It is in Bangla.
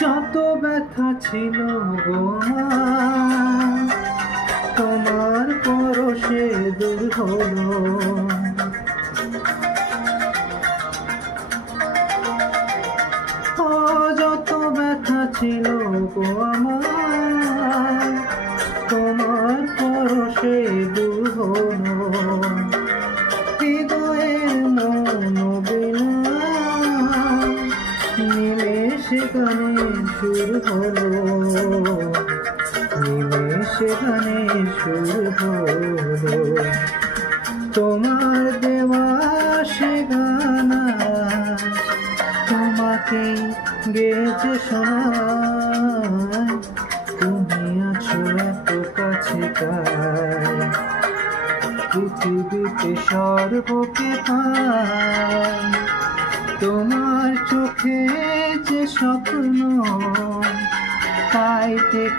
যত ব্যথা ছিল গো আমার, তোমার পরশে দূর হলো। ও যত ব্যথা ছিল গো আমার, তোমার পরশে দূর হলো। হৃদয়ের মনোবেদনা নিমেষে গানে সুর হলো, নিমেষে গানে সুর হলো। তোমার দেওয়া সে গানা তোমাকে গেয়েছে শোনায়, তুমি আছো এত কাছে তাই পৃথিবীতে সর্বকে পাই। তোমার চোখে যে স্বপ্ন তাই দেখি